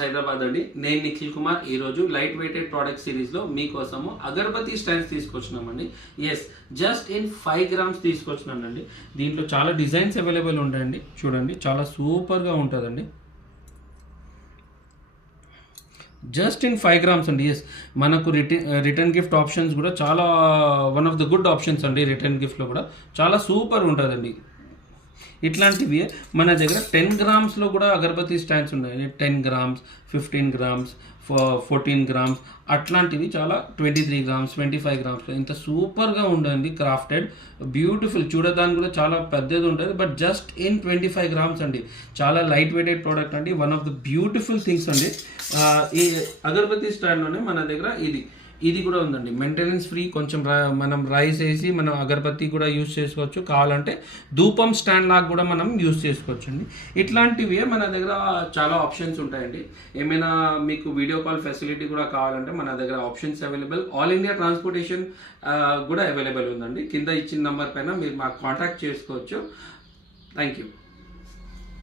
హైదరాబాద్ అండి. నేను నిఖిల్ కుమార్. ఈరోజు లైట్ వెయిటెడ్ ప్రోడక్ట్ సిరీస్లో మీకోసము అగరబత్తి స్టాండ్స్ తీసుకొచ్చినామండి. ఎస్, జస్ట్ ఇన్ 5 grams తీసుకొచ్చినానండి. దీంట్లో చాలా డిజైన్స్ అవైలబుల్ ఉంటాయండి. చూడండి, చాలా సూపర్గా ఉంటుందండి. జస్ట్ ఇన్ 5 grams అండి. ఎస్, మనకు రిటర్న్ గిఫ్ట్ ఆప్షన్స్ కూడా చాలా one of the good options అండి. రిటర్న్ గిఫ్ట్లో కూడా చాలా సూపర్ ఉంటుందండి. ఇట్లాంటివి మన దగ్గర 10 grams కూడా అగరబత్తి స్టాండ్స్ ఉన్నాయి. 10 grams, 15 grams, 14 grams అట్లాంటివి చాలా 23 grams, 25 grams ఇంత సూపర్గా ఉండండి. క్రాఫ్టెడ్ బ్యూటిఫుల్, చూడడానికి కూడా చాలా పెద్దది ఉంటుంది. బట్ జస్ట్ ఇన్ 25 grams అండి. చాలా లైట్ వెయిటెడ్ ప్రోడక్ట్ అండి. One of the beautiful things అండి. ఈ అగరబత్తి స్టాండ్లోనే మన దగ్గర ఇది కూడా ఉందండి. Maintenance free. కొంచెం మనం రైస్ వేసి మనం అగరబత్తి కూడా యూస్ చేసుకోవచ్చు. కావాలంటే ధూపం స్టాండ్ లాగా కూడా మనం యూస్ చేసుకోవచ్చు అండి. ఇట్లాంటివి మన దగ్గర చాలా ఆప్షన్స్ ఉంటాయండి. ఏమైనా మీకు వీడియో కాల్ ఫెసిలిటీ కూడా కావాలంటే మన దగ్గర options available. All India transportation కూడా అవైలబుల్ ఉందండి. కింద ఇచ్చిన నెంబర్ పైన మీరు మాకు కాంటాక్ట్ చేసుకోవచ్చు. Thank you.